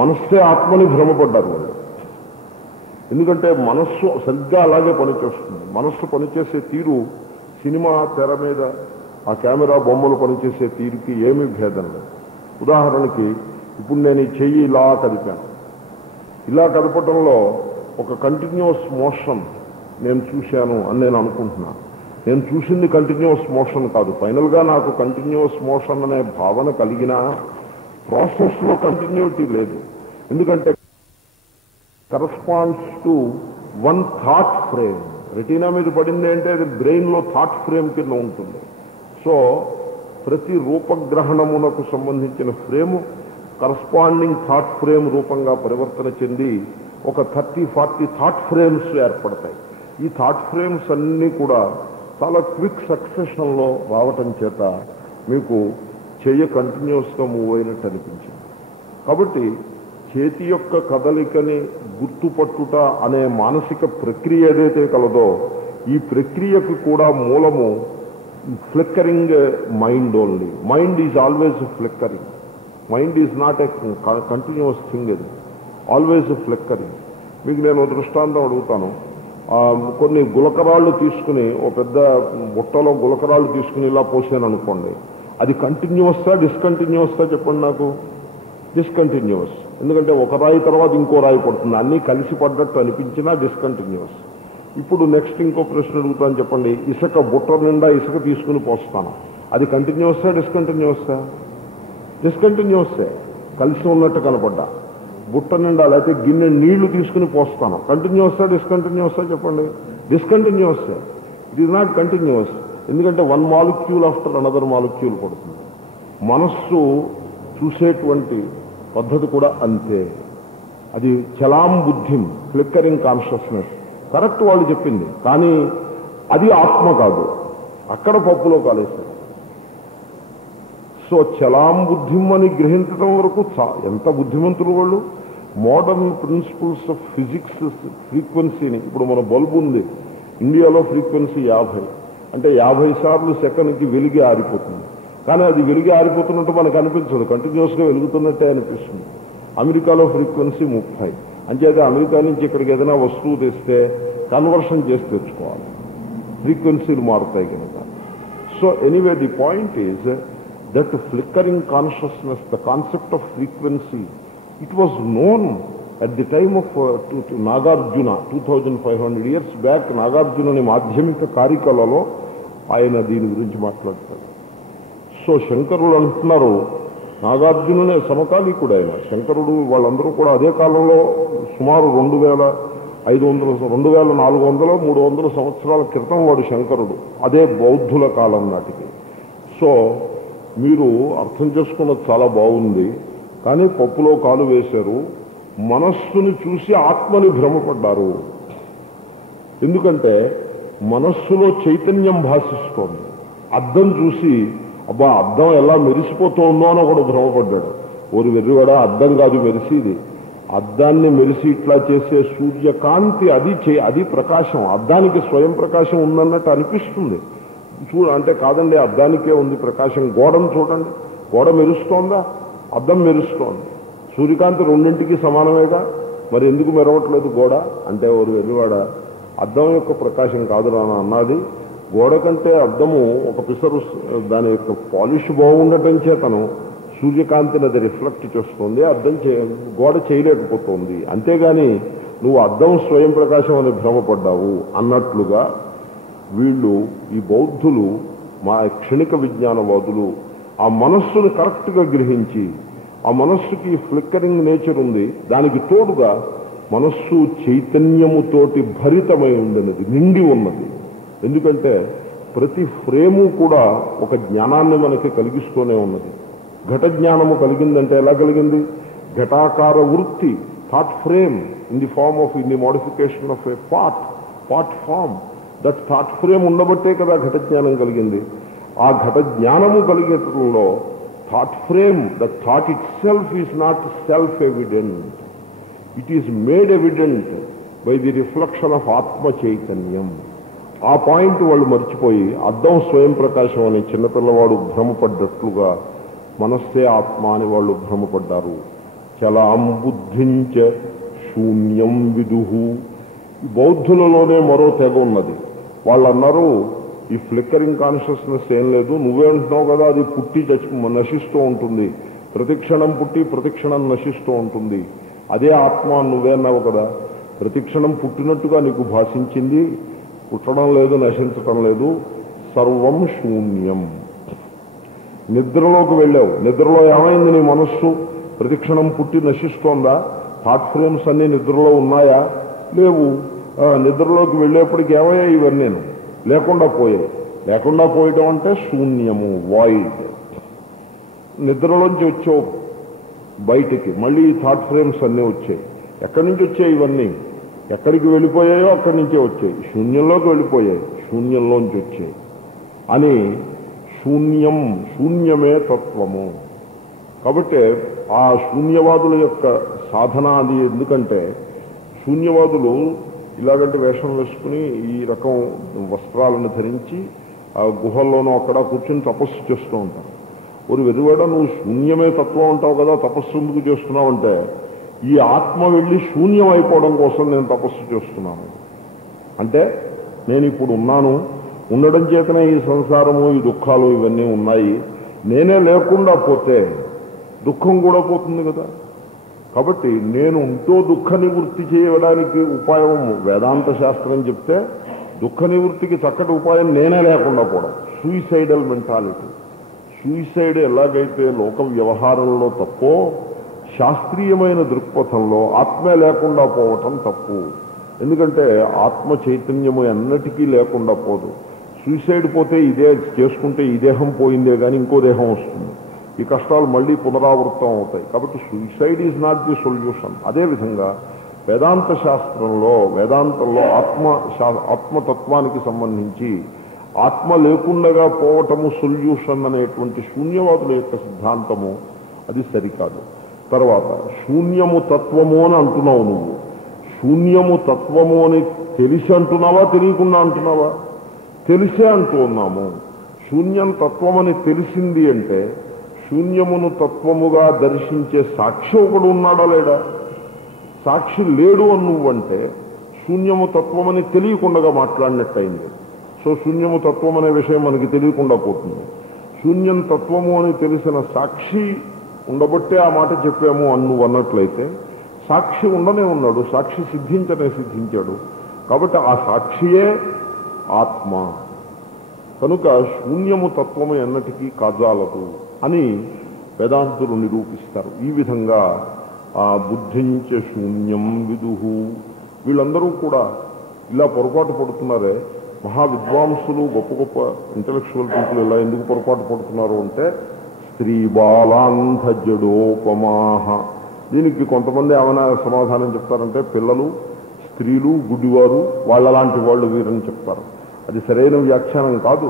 మనస్సే ఆత్మని భ్రమపడ్డారు వాళ్ళు. ఎందుకంటే మనస్సు సరిగ్గా అలాగే పనిచేస్తుంది. మనస్సు పనిచేసే తీరు సినిమా తెర మీద ఆ కెమెరా బొమ్మలు పనిచేసే తీరుకి ఏమీ భేదం లేదు. ఉదాహరణకి ఇప్పుడు నేను ఈ చెయ్యి ఇలా కదిపాను. ఇలా కదపటంలో ఒక కంటిన్యూస్ మోషన్ నేను చూశాను అని నేను అనుకుంటున్నాను. నేను చూసింది కంటిన్యూస్ మోషన్ కాదు. ఫైనల్గా నాకు కంటిన్యూస్ మోషన్ అనే భావన కలిగిన ప్రాసెస్లో కంటిన్యూటీ లేదు. ఎందుకంటే corresponds to one thought frame. Retina మీద పడింది అంటే అది బ్రెయిన్లో థాట్ ఫ్రేమ్ కింద ఉంటుంది. సో ప్రతి రూపగ్రహణమునకు సంబంధించిన ఫ్రేము కరస్పాండింగ్ థాట్ ఫ్రేమ్ రూపంగా పరివర్తన చెంది ఒక 30-40 థాట్ ఫ్రేమ్స్ ఏర్పడతాయి. ఈ థాట్ ఫ్రేమ్స్ అన్నీ కూడా చాలా క్విక్ సక్సెషన్లో రావటం చేత మీకు చెయ్య కంటిన్యూస్గా మూవ్ అయినట్టు అనిపించింది. కాబట్టి చేతి యొక్క కదలికని గుర్తుపట్టుట అనే మానసిక ప్రక్రియ ఏదైతే కలదో ఈ ప్రక్రియకు కూడా మూలము flickering mind only. Mind is always flickering. Mind is not a continuous thing. అది ఆల్వేజ్ ఫ్లిక్కరింగ్. మీకు నేను దృష్టాంతం అడుగుతాను. కొన్ని గులకరాళ్ళు తీసుకుని ఓ పెద్ద బుట్టలో గులకరాళ్ళు తీసుకుని ఇలా పోసాను అనుకోండి, అది కంటిన్యూస్గా డిస్కంటిన్యూస్గా చెప్పండి నాకు. డిస్కంటిన్యూస్. ఎందుకంటే ఒక రాయి తర్వాత ఇంకో రాయి పడుతుంది. అన్నీ కలిసి పడ్డట్టు అనిపించినా డిస్కంటిన్యూస్. ఇప్పుడు నెక్స్ట్ ఇంకో ప్రశ్న అడుగుతాను చెప్పండి. ఇసుక బుట్ట నిండా ఇసుక తీసుకుని పోస్తాను, అది కంటిన్యూస్గా డిస్కంటిన్యూస్గా? డిస్కంటిన్యూస్సే. కలిసి ఉన్నట్టు కనపడ్డా. బుట్ట నిండా లేకపోతే గిన్నె నీళ్లు తీసుకుని పోస్తాను, కంటిన్యూస్గా డిస్కంటిన్యూస్గా చెప్పండి? డిస్కంటిన్యూస్సే. It is not continuous. ఎందుకంటే one molecule after another molecule పడుతుంది. మనస్సు చూసేటువంటి పద్ధతి కూడా అంతే. అది చలాం బుద్ధిం, ఫ్లిక్కరింగ్ కాన్షియస్నెస్. కరెక్ట్ వాళ్ళు చెప్పింది, కానీ అది ఆత్మ కాదు. అక్కడ పప్పులో కాలేశారు. సో చలాం బుద్ధిం అని గ్రహించడం వరకు ఎంత బుద్ధిమంతులు వాళ్ళు. మోడర్న్ ప్రిన్సిపల్స్ ఆఫ్ ఫిజిక్స్ ఫ్రీక్వెన్సీని, ఇప్పుడు మన బల్బు ఉంది ఇండియాలో, ఫ్రీక్వెన్సీ 50 అంటే 50 సార్లు సెకండ్కి వెలిగి ఆరిపోతుంది. కానీ అది వెలిగి ఆరిపోతున్నట్టు మనకు అనిపించదు, కంటిన్యూస్గా వెలుగుతున్నట్టే అనిపిస్తుంది. అమెరికాలో ఫ్రీక్వెన్సీ 30. అంచేతే అమెరికా నుంచి ఇక్కడికి ఏదైనా వస్తువు తెస్తే కన్వర్షన్ చేసి తెచ్చుకోవాలి, ఫ్రీక్వెన్సీలు మారుతాయి కనుక. So anyway the point is that flickering consciousness, the concept of frequency, it was known at the time of Nagarjuna. 2500 years back నాగార్జునని మాధ్యమిక కారికలలో ఆయన దీని గురించి మాట్లాడతారు. సో శంకరులు అంటున్నారు, నాగార్జునునే సమకాలీకుడు ఆయన. శంకరుడు వాళ్ళందరూ కూడా అదే కాలంలో సుమారు 2500, 2400, 300 సంవత్సరాల క్రితం వాడు శంకరుడు, అదే బౌద్ధుల కాలం నాటికి. సో మీరు అర్థం చేసుకున్నది చాలా బాగుంది, కానీ పప్పులో కాలు వేశారు. మనస్సుని చూసి ఆత్మని భ్రమపడ్డారు. ఎందుకంటే మనస్సులో చైతన్యం భాషిస్తోంది. అద్దం చూసి అబ్బా అద్దం ఎలా మెరిసిపోతుందో అని ఒకడు భ్రమపడ్డాడు. ఓరి వెర్రివాడా, అద్దం కాదు మెరిసేది, అద్దాన్ని మెరిసి ఇట్లా చేసే సూర్యకాంతి, అది ప్రకాశం. అద్దానికి స్వయం ప్రకాశం ఉందన్నట్టు అనిపిస్తుంది. అంటే కాదండి, అద్దానికే ఉంది ప్రకాశం. గోడను చూడండి, గోడ మెరుస్తోందా? అద్దం మెరుస్తోంది. సూర్యకాంతి రెండింటికి సమానమేగా, మరి ఎందుకు మెరవట్లేదు గోడ అంటే, ఓరి వెర్రివాడ, అద్దం యొక్క ప్రకాశం కాదురా అన్నది. గోడ కంటే అద్దము ఒక పిసరు దాని యొక్క పాలిష్ బాగుండటం చేతను సూర్యకాంతిని అది రిఫ్లెక్ట్ చేస్తుంది, అద్దం గోడ చేయలేకపోతుంది. అంతేగాని నువ్వు అద్దం స్వయం ప్రకాశం అని భ్రమపడ్డావు అన్నట్లుగా వీళ్ళు, ఈ బౌద్ధులు, మా క్షణిక విజ్ఞానవాదులు ఆ మనస్సును కరెక్ట్గా గ్రహించి, ఆ మనస్సుకి ఫ్లిక్కరింగ్ నేచర్ ఉంది, దానికి తోడుగా మనస్సు చైతన్యముతోటి భరితమై ఉండినది, నిండి ఉన్నది. ఎందుకంటే ప్రతి ఫ్రేము కూడా ఒక జ్ఞానాన్ని మనకి కలిగిస్తూనే ఉన్నది. ఘట జ్ఞానము కలిగిందంటే ఎలా కలిగింది? ఘటాకార వృత్తి, thought frame in the form of, in the modification of a pot form. That thought frame ఉండబట్టే కదా ఘట జ్ఞానం కలిగింది. ఆ ఘట జ్ఞానము కలిగేటంలో thought frame, the thought itself is not self evident, it is made evident by the reflection of ఆత్మ చైతన్యం. ఆ పాయింట్ వాళ్ళు మర్చిపోయి అద్దం స్వయం ప్రకాశం అని చిన్నపిల్లవాడు భ్రమపడ్డట్లుగా మనస్సే ఆత్మ అని వాళ్ళు భ్రమపడ్డారు. చలాం బుద్ధించ శూన్యం విదుహు. బౌద్ధులలోనే మరో తెగ ఉన్నది. వాళ్ళు అన్నారు, ఈ ఫ్లిక్కరింగ్ కాన్షియస్నెస్ ఏం లేదు, నువ్వే అంటున్నావు కదా అది పుట్టి నశిస్తూ ఉంటుంది, ప్రతిక్షణం పుట్టి ప్రతిక్షణం నశిస్తూ ఉంటుంది, అదే ఆత్మ నువ్వే అన్నావు కదా, ప్రతిక్షణం పుట్టినట్టుగా నీకు భాషించింది, పుట్టడం లేదు నశించటం లేదు, సర్వం శూన్యం. నిద్రలోకి వెళ్ళావు, నిద్రలో ఏమైంది, నీ మనస్సు ప్రతిక్షణం పుట్టి నశిస్తోందా, థాట్ ఫ్రేమ్స్ అన్నీ నిద్రలో ఉన్నాయా, లేవు. నిద్రలోకి వెళ్ళేప్పటికి ఏమయ్యా, ఇవన్నీ లేకుండా పోయాయి. లేకుండా పోయడం అంటే శూన్యము, వాయిడ్. నిద్రలోంచి వచ్చావు బయటికి, మళ్ళీ ఈ థాట్ ఫ్రేమ్స్ అన్నీ వచ్చాయి. ఎక్కడి నుంచి వచ్చాయి ఇవన్నీ, ఎక్కడికి వెళ్ళిపోయాయో అక్కడి నుంచే వచ్చాయి, శూన్యంలోకి వెళ్ళిపోయాయి, శూన్యంలోంచి వచ్చాయి అని. శూన్యం, శూన్యమే తత్వము. కాబట్టి ఆ శూన్యవాదుల యొక్క సాధన అది. ఎందుకంటే శూన్యవాదులు ఇలాగంటే వేషం వేసుకుని ఈ రకం వస్త్రాలను ధరించి ఆ గుహల్లోనూ అక్కడ కూర్చొని తపస్సు చేస్తూ ఉంటారు. ఒక వెరువాడ నువ్వు శూన్యమే తత్వం అంటావు కదా, తపస్సు ఎందుకు చేస్తున్నావంటే ఈ ఆత్మ వెళ్ళి శూన్యం అయిపోవడం కోసం నేను తపస్సు చేస్తున్నాను. అంటే నేను ఇప్పుడు ఉన్నాను, ఉండడం చేతనే ఈ సంసారము ఈ దుఃఖాలు ఇవన్నీ ఉన్నాయి, నేనే లేకుండా పోతే దుఃఖం కూడా పోతుంది కదా. కాబట్టి నేను ఉంటూ దుఃఖ నివృత్తి చేయడానికి ఉపాయం వేదాంత శాస్త్రం చెప్తే దుఃఖ నివృత్తికి చక్కటి ఉపాయం నేనే లేకుండా పోవడం, సూయిసైడల్ మెంటాలిటీ. సూయిసైడ్ ఎలాగైతే లోక వ్యవహారంలో తప్పో, శాస్త్రీయమైన దృక్పథంలో ఆత్మే లేకుండా పోవటం తప్పు. ఎందుకంటే ఆత్మ చైతన్యము ఎన్నటికీ లేకుండా పోదు. సూసైడ్ పోతే ఇదే చేసుకుంటే ఈ దేహం పోయిందే కానీ ఇంకో దేహం వస్తుంది, ఈ కష్టాలు మళ్ళీ పునరావృతం అవుతాయి. కాబట్టి suicide is not the solution. అదేవిధంగా వేదాంత శాస్త్రంలో, వేదాంతంలో ఆత్మతత్వానికి సంబంధించి ఆత్మ లేకుండగా పోవటము సొల్యూషన్ అనేటువంటి శూన్యవాదుల యొక్క సిద్ధాంతము అది సరికాదు. తర్వాత శూన్యము తత్వము అని అంటున్నావు నువ్వు. శూన్యము తత్వము అని తెలిసి అంటున్నావా, తెలియకుండా అంటున్నావా? తెలిసే అంటూ ఉన్నాము. శూన్యం తత్వమని తెలిసింది అంటే శూన్యమును తత్వముగా దర్శించే సాక్షి ఒకడు ఉన్నాడా లేడా? సాక్షి లేడు అని నువ్వంటే శూన్యము తత్వమని తెలియకుండా మాట్లాడినట్టయింది. సో శూన్యము తత్వం అనే విషయం మనకి తెలియకుండా పోతుంది. శూన్యం తత్వము అని తెలిసిన సాక్షి ఉండబట్టే ఆ మాట చెప్పాము అని నువ్వు అన్నట్లయితే సాక్షి ఉండనే ఉన్నాడు, సాక్షి సిద్ధించాడు. కాబట్టి ఆ సాక్షియే ఆత్మ. కనుక శూన్యము తత్వము ఎన్నటికీ కాజాలదు అని వేదాంతులు నిరూపిస్తారు. ఈ విధంగా ఆ బుద్ధించ శూన్యం విదుహు. వీళ్ళందరూ కూడా ఇలా పొరపాటు పడుతున్నారే, మహావిద్వాంసులు గొప్ప గొప్ప ఇంటలెక్చువల్ పీపుల్ ఇలా ఎందుకు పొరపాటు పడుతున్నారు అంటే స్త్రీ బాలాంధ జడోపమాహ. దీనికి కొంతమంది ఏమైనా సమాధానం చెప్తారంటే పిల్లలు, స్త్రీలు, గుడ్డివారు వాళ్ళలాంటి వాళ్ళు వీరని చెప్తారు. అది సరైన వ్యాఖ్యానం కాదు.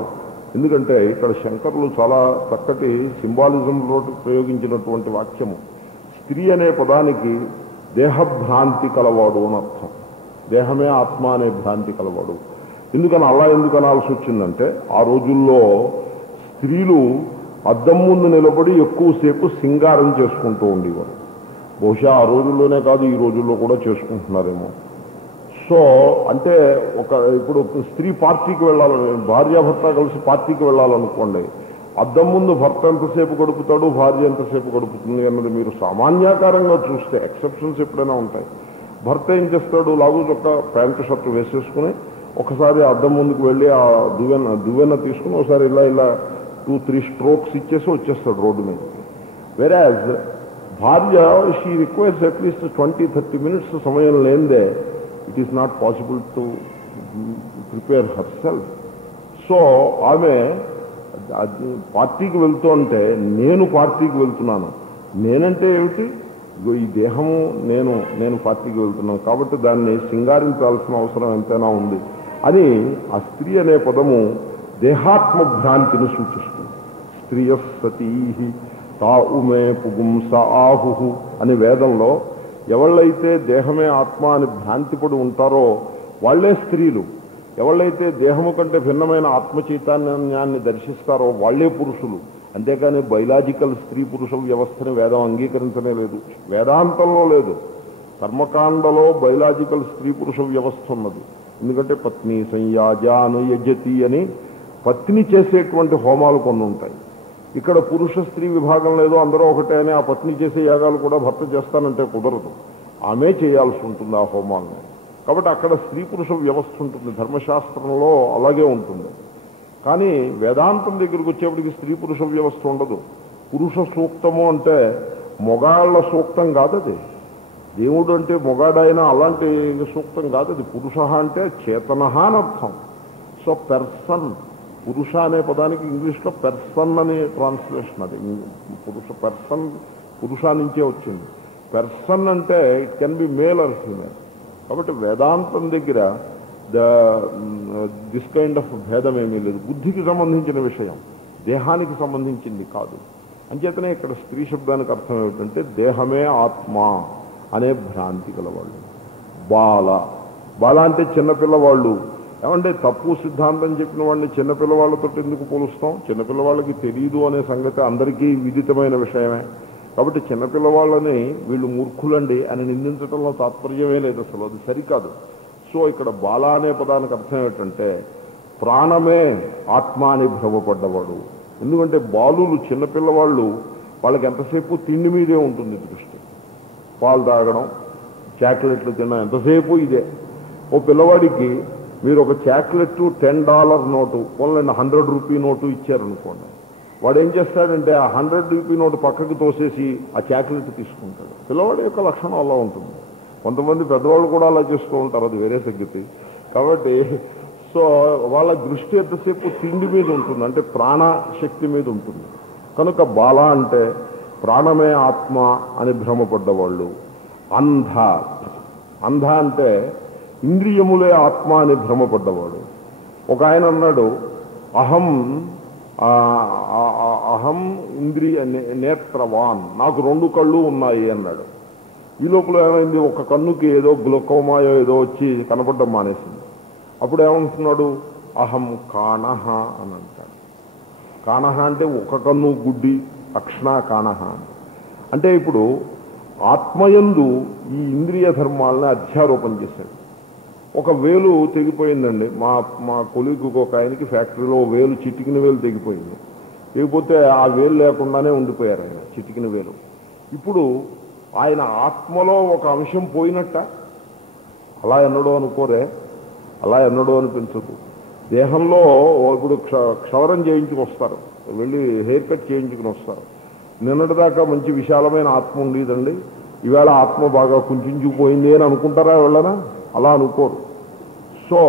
ఎందుకంటే ఇక్కడ శంకరులు చాలా చక్కటి సింబాలిజంలో ప్రయోగించినటువంటి వాక్యము. స్త్రీ అనే పదానికి దేహభ్రాంతి కలవాడు అని అర్థం. దేహమే ఆత్మ అనే భ్రాంతి కలవాడు. ఎందుకని అలా ఎందుకు అనాల్సి వచ్చిందంటే ఆ రోజుల్లో స్త్రీలు అద్దం ముందు నిలబడి ఎక్కువసేపు సింగారం చేసుకుంటూ ఉండేవారు. బహుశా ఆ రోజుల్లోనే కాదు, ఈ రోజుల్లో కూడా చేసుకుంటున్నారేమో. సో అంటే ఇప్పుడు స్త్రీ పార్టీకి వెళ్ళాలని, భార్యాభర్త కలిసి పార్టీకి వెళ్ళాలనుకోండి, అద్దం ముందు భర్త ఎంతసేపు గడుపుతాడు, భార్య ఎంతసేపు గడుపుతుంది అన్నది మీరు సామాన్యాకారంగా చూస్తే, ఎక్సెప్షన్స్ ఎప్పుడైనా ఉంటాయి. భర్త ఏం చేస్తాడు, లాగు చొక్క ప్యాంటు షర్ట్ వేసేసుకుని ఒకసారి అద్దం ముందుకు వెళ్ళి ఆ దువ్వెన తీసుకుని ఒకసారి ఇలా 2-3 స్ట్రోక్స్ ఇచ్చేసి వచ్చేస్తాడు రోడ్డు మీద. వెరాజ్ భార్య షీ రిక్వైర్స్ అట్లీస్ట్ 20-30 మినిట్స్ సమయం లేనిదే it is not possible to prepare her self. So ఆమె పార్టీకి వెళ్తూ అంటే నేను పార్టీకి వెళ్తున్నాను, నేనంటే ఏమిటి, ఈ దేహము నేను పార్టీకి వెళ్తున్నాను కాబట్టి దాన్ని సింగారించాల్సిన అవసరం ఎంతైనా ఉంది అని ఆ స్త్రీ అనే పదము దేహాత్మ భ్రాంతిని సూచిస్తుంది. స్త్రియ సతీ తా ఉమే పుగుంస ఆహు అని వేదంలో ఎవళ్ళైతే దేహమే ఆత్మ అని భ్రాంతిపడి ఉంటారో వాళ్లే స్త్రీలు. ఎవళ్ళైతే దేహము కంటే భిన్నమైన ఆత్మ చైతన్యాన్ని దర్శిస్తారో వాళ్లే పురుషులు. అంతేకాని బయలాజికల్ స్త్రీ పురుష వ్యవస్థని వేదం అంగీకరించనే లేదు, వేదాంతంలో లేదు. కర్మకాండలో బయలాజికల్ స్త్రీ పురుష వ్యవస్థ ఉన్నది. ఎందుకంటే పత్ని సంయాజాను యజతి అని పత్ని చేసేటువంటి హోమాలు కొన్ని ఉంటాయి. ఇక్కడ పురుష స్త్రీ విభాగం లేదు, అందరూ ఒకటే అని ఆ పత్ని చేసే యాగాలు కూడా భర్త చేస్తానంటే కుదరదు, ఆమె చేయాల్సి ఉంటుంది ఆ హోమాలను. కాబట్టి అక్కడ స్త్రీ పురుష వ్యవస్థ ఉంటుంది, ధర్మశాస్త్రంలో అలాగే ఉంటుంది. కానీ వేదాంతం దగ్గరికి వచ్చేప్పటికి స్త్రీ పురుష వ్యవస్థ ఉండదు. పురుష సూక్తము అంటే మొగాళ్ల సూక్తం కాదది. దేవుడు అంటే మొగాడైనా అలాంటి సూక్తం కాదది. పురుష అంటే చేతన అని అర్థం. సో పెర్సన్, పురుష అనే పదానికి ఇంగ్లీష్లో పెర్సన్ అనే ట్రాన్స్లేషన్. అది పురుష పెర్సన్ పురుష నుంచే వచ్చింది. పెర్సన్ అంటే it can be male or female. కాబట్టి వేదాంతం దగ్గర దిస్ కైండ్ ఆఫ్ భేదం ఏమీ లేదు. బుద్ధికి సంబంధించిన విషయం, దేహానికి సంబంధించింది కాదు. అంచేతనే ఇక్కడ స్త్రీ శబ్దానికి అర్థం ఏమిటంటే దేహమే ఆత్మ అనే భ్రాంతి గలవాళ్ళు. బాల, బాల అంటే చిన్నపిల్లవాళ్ళు. ఏమంటే తప్పు సిద్ధాంతం చెప్పిన వాడిని చిన్నపిల్లవాళ్లతో ఎందుకు పోలుస్తాం? చిన్నపిల్లవాళ్ళకి తెలియదు అనే సంగతి అందరికీ విదితమైన విషయమే. కాబట్టి చిన్నపిల్లవాళ్ళని వీళ్ళు మూర్ఖులండి అని నిందించడంలో తాత్పర్యమే లేదు, అసలు అది సరికాదు. సో ఇక్కడ బాల అనే పదానికి అర్థం ఏమిటంటే ప్రాణమే ఆత్మ అని భ్రమపడ్డవాడు. ఎందుకంటే బాలులు చిన్నపిల్లవాళ్ళు, వాళ్ళకి ఎంతసేపు తిండి మీదే ఉంటుంది దృష్టి. పాలు తాగడం, చాక్లెట్లు తినడం, ఎంతసేపు ఇదే. ఓ పిల్లవాడికి మీరు ఒక చాక్లెట్ $10 నోటు, పోనీ 100 రూపీ నోటు ఇచ్చారనుకోండి, వాడు ఏం చేస్తాడంటే ఆ 100 రూపీ నోటు పక్కకు తోసేసి ఆ చాక్లెట్ తీసుకుంటాడు. పిల్లవాడి యొక్క లక్షణం అలా ఉంటుంది. కొంతమంది పెద్దవాళ్ళు కూడా అలా చేస్తూ ఉంటారు, అది వేరే సంగతి. కాబట్టి సో వాళ్ళ దృష్టి ఎంతసేపు తిండి మీద ఉంటుంది, అంటే ప్రాణశక్తి మీద ఉంటుంది. కనుక బాల అంటే ప్రాణమే ఆత్మ అని భ్రమపడ్డవాళ్ళు. అంధ, అంధ అంటే ఇంద్రియములే ఆత్మ అని భ్రమపడ్డవాడు. ఒక ఆయన అన్నాడు అహం అహం ఇంద్రియ నేత్రవాన్, నాకు 2 కళ్ళు ఉన్నాయి అన్నాడు. ఈ లోపల ఏమైంది, ఒక కన్నుకి ఏదో గ్లూకోమాయో ఏదో వచ్చి కనపడడం మానేసింది. అప్పుడు ఏమంటున్నాడు, అహం కాణహ అని అంటాడు. కాణహ అంటే ఒక కన్ను గుడ్డి, అక్షణ కాణహ అంటే ఇప్పుడు ఆత్మయందు ఈ ఇంద్రియ ధర్మాలను అధ్యారోపణ చేశాడు. ఒక వేలు తెగిపోయిందండి, మా కొలీగుకు ఒక ఆయనకి ఫ్యాక్టరీలో వేలు, చిటికిన వేలు తెగిపోయింది. తెగిపోతే ఆ వేలు లేకుండానే ఉండిపోయారు ఆయన, చిటికిన వేలు. ఇప్పుడు ఆయన ఆత్మలో ఒక అంశం పోయినట్ట, అలా ఎన్నడో అనుకోరే, అలా ఎన్నడో అనిపించదు. దేహంలో ఇప్పుడు క్షవరం చేయించుకొస్తారు, వెళ్ళి హెయిర్ కట్ చేయించుకుని వస్తారు. నిన్నటిదాకా మంచి విశాలమైన ఆత్మ ఉండేదండి, ఈవేళ ఆత్మ బాగా కుంచుకుపోయింది అని అనుకుంటారా వెళ్ళనా? అలా అనుకోరు. సో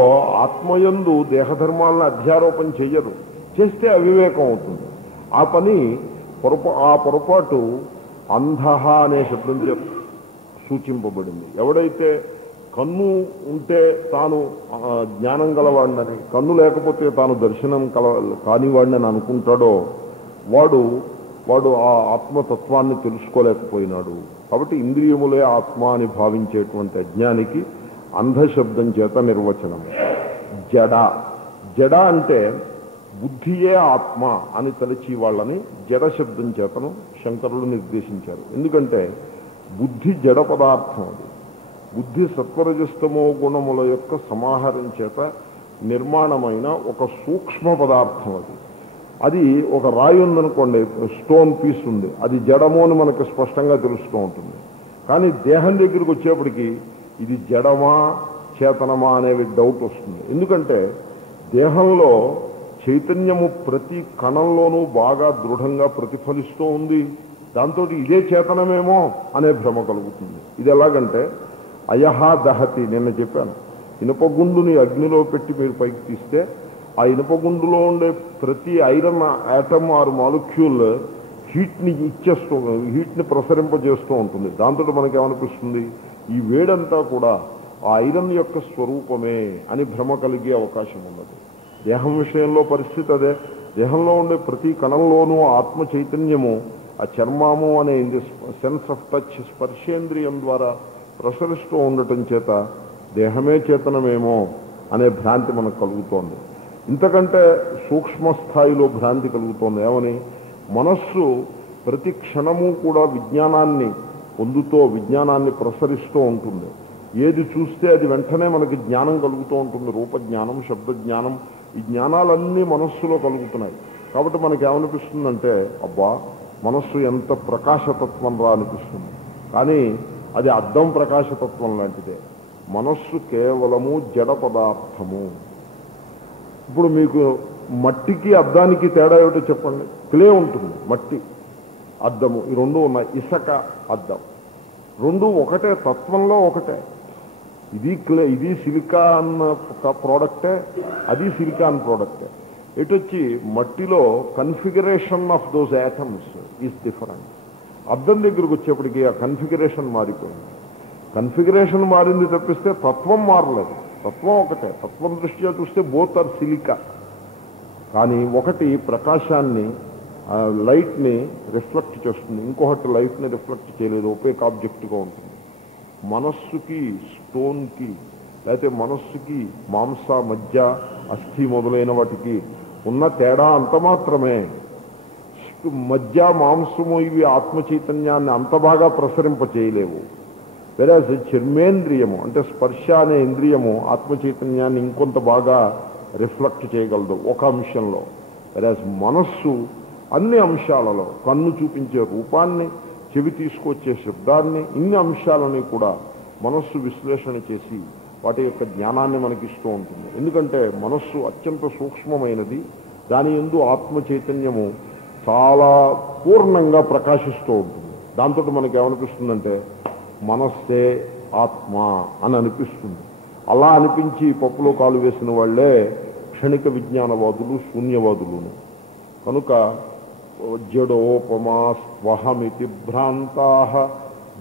ఆత్మయందు దేహధర్మాలను అధ్యారోపణ చెయ్యరు, చేస్తే అవివేకం అవుతుంది. ఆ పని ఆ పొరపాటు అంధహ అనే శబ్దం సూచింపబడింది. ఎవడైతే కన్ను ఉంటే తాను జ్ఞానం గలవాడినని, కన్ను లేకపోతే తాను దర్శనం కానివాడిని అనుకుంటాడో వాడు ఆ ఆత్మతత్వాన్ని తెలుసుకోలేకపోయినాడు. కాబట్టి ఇంద్రియములే ఆత్మ అని భావించేటువంటి అజ్ఞానికి అంధశబ్దం చేత నిర్వచనం. జడ, జడ అంటే బుద్ధియే ఆత్మ అని తలచి వాళ్ళని జడ శబ్దం చేతను శంకరులు నిర్దేశించారు. ఎందుకంటే బుద్ధి జడ పదార్థం. అది బుద్ధి సత్వరజస్తమో గుణముల యొక్క సమాహారం చేత నిర్మాణమైన ఒక సూక్ష్మ పదార్థం. అది ఒక రాయి ఉందనుకోండి, స్టోన్ పీస్ ఉంది, అది జడము అని మనకు స్పష్టంగా తెలుస్తూ ఉంటుంది. కానీ దేహం దగ్గరికి వచ్చేప్పటికి ఇది జడమా చేతనమా అనేవి డౌట్ వస్తుంది. ఎందుకంటే దేహంలో చైతన్యము ప్రతి కణంలోనూ బాగా దృఢంగా ప్రతిఫలిస్తూ ఉంది. దాంతో ఇదే చేతనమేమో అనే భ్రమ కలుగుతుంది. ఇది ఎలాగంటే అయహా దహతి, నిన్న చెప్పాను, ఇనుపగుండుని అగ్నిలో పెట్టి మీరు పైకి తీస్తే ఆ ఇనుపగుండులో ఉండే ప్రతి ఐరన్ యాటమ్ ఆర్ మాలిక్యూల్ హీట్ని ఇచ్చేస్తూ, హీట్ని ప్రసరింపజేస్తూ ఉంటుంది. దాంతో మనకేమనిపిస్తుంది, ఈ వేడంతా కూడా ఆ ఐరన్ యొక్క స్వరూపమే అని భ్రమ కలిగే అవకాశం ఉన్నది. దేహం విషయంలో పరిస్థితి అదే. దేహంలో ఉండే ప్రతి కణంలోనూ ఆత్మ చైతన్యము ఆ చర్మము అనే సెన్స్ ఆఫ్ టచ్ స్పర్శేంద్రియం ద్వారా ప్రసరిస్తూ ఉండటం చేత దేహమే చేతనమేమో అనే భ్రాంతి మనకు కలుగుతోంది. ఇంతకంటే సూక్ష్మ స్థాయిలో భ్రాంతి కలుగుతోంది. ఏమని, మనస్సు ప్రతి క్షణము కూడా విజ్ఞానాన్ని పొందుతూ విజ్ఞానాన్ని ప్రసరిస్తూ ఉంటుంది. ఏది చూస్తే అది వెంటనే మనకి జ్ఞానం కలుగుతూ ఉంటుంది. రూపజ్ఞానం, శబ్దజ్ఞానం, ఈ జ్ఞానాలన్నీ మనస్సులో కలుగుతున్నాయి. కాబట్టి మనకి ఏమనిపిస్తుందంటే, అబ్బా మనస్సు ఎంత ప్రకాశతత్వం రా అనిపిస్తుంది. కానీ అది అద్దం ప్రకాశతత్వం లాంటిదే. మనస్సు కేవలము జడ పదార్థము. ఇప్పుడు మీకు మట్టికి అద్దానికి తేడా ఏమిటో చెప్పండి. క్లే ఉంటుంది, మట్టి, అద్దము, ఈ రెండు ఉన్నాయి. ఇసక, అద్దం రెండు ఒకటే, తత్వంలో ఒకటే. ఇది క్లే, ఇది సిలికాన్ ప్రోడక్టే, అది సిలికాన్ ప్రోడక్టే. ఇటొచ్చి మట్టిలో configuration of those atoms is different. అద్దం దగ్గరకు వచ్చేప్పటికీ ఆ కన్ఫిగరేషన్ మారిపోయింది. కన్ఫిగరేషన్ మారింది తప్పిస్తే తత్వం మారలేదు. తత్వం ఒకటే. తత్వం దృష్ట్యా చూస్తే బోత్ ఆర్ సిలికా. కానీ ఒకటి ప్రకాశాన్ని, లైట్ని రిఫ్లెక్ట్ చేస్తుంది, ఇంకొకటి లైట్ని రిఫ్లెక్ట్ చేయలేదు, ఒపేక్ ఆబ్జెక్ట్గా ఉంటుంది. మనస్సుకి, స్టోన్కి, లేకపోతే మనస్సుకి మాంస, మజ్జ, అస్థి మొదలైన వాటికి ఉన్న తేడా అంత మాత్రమే. మజ్జ, మాంసము ఇవి ఆత్మ చైతన్యాన్ని అంత బాగా ప్రసరింప చేయలేవు. వెరాజ్ చర్మేంద్రియము అంటే స్పర్శ అనే ఇంద్రియము ఆత్మ చైతన్యాన్ని ఇంకొంత బాగా రిఫ్లెక్ట్ చేయగలదు ఒక అంశంలో. వెరాజ్ మనస్సు అన్ని అంశాలలో, కన్ను చూపించే రూపాన్ని, చెవి తీసుకొచ్చే శబ్దాన్ని, ఇన్ని అంశాలని కూడా మనస్సు విశ్లేషణ చేసి వాటి యొక్క జ్ఞానాన్ని మనకిస్తూ ఉంటుంది. ఎందుకంటే మనస్సు అత్యంత సూక్ష్మమైనది. దాని యందు ఆత్మ చైతన్యము చాలా పూర్ణంగా ప్రకాశిస్తూ ఉంటుంది. దాంతో మనకి ఏమనిపిస్తుందంటే మనస్సే ఆత్మ అని అనిపిస్తుంది. అలా అనిపించి పప్పులో కాలు వేసిన వాళ్లే క్షణిక విజ్ఞానవాదులు, శూన్యవాదులును. కనుక జడోపమా స్వహమితి భ్రాంతా